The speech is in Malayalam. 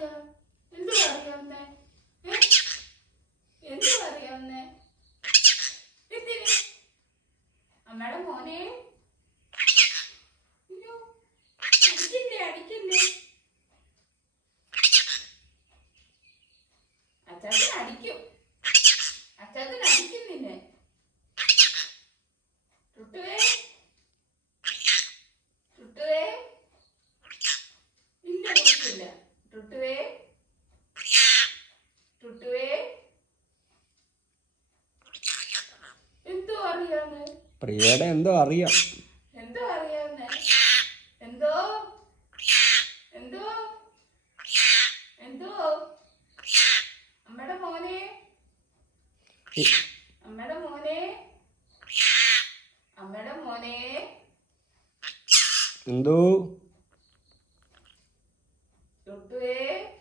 അറിയാ? എന്തു അറിയാവുന്നേ? എന്തു അറിയാവുന്നേ? എന്തിന്? അമ്മയുടെ മോനെ അടിക്കില്ലേ അടിക്കില്ലേ? അച്ചാച്ചൻ അടിക്കും. അച്ചാച്ചൻ അടിക്കും നിന്നെ. ടുട്ടുവേ ടുട്ടുവേ ഇല്ല കൊടുക്കില്ല. ടുട്ടുവേ ടുട്ടുവേ എന്തോ അറിയാന്ന്? പ്രിയയുടെ എന്തോ അറിയാം. എന്തോ അറിയാവുന്നേ? എന്തോ എന്തോ എന്തോ അമ്മയുടെ മോനെ അമ്മയുടെ മോനെ അമ്മയുടെ മോനെ എന്തോ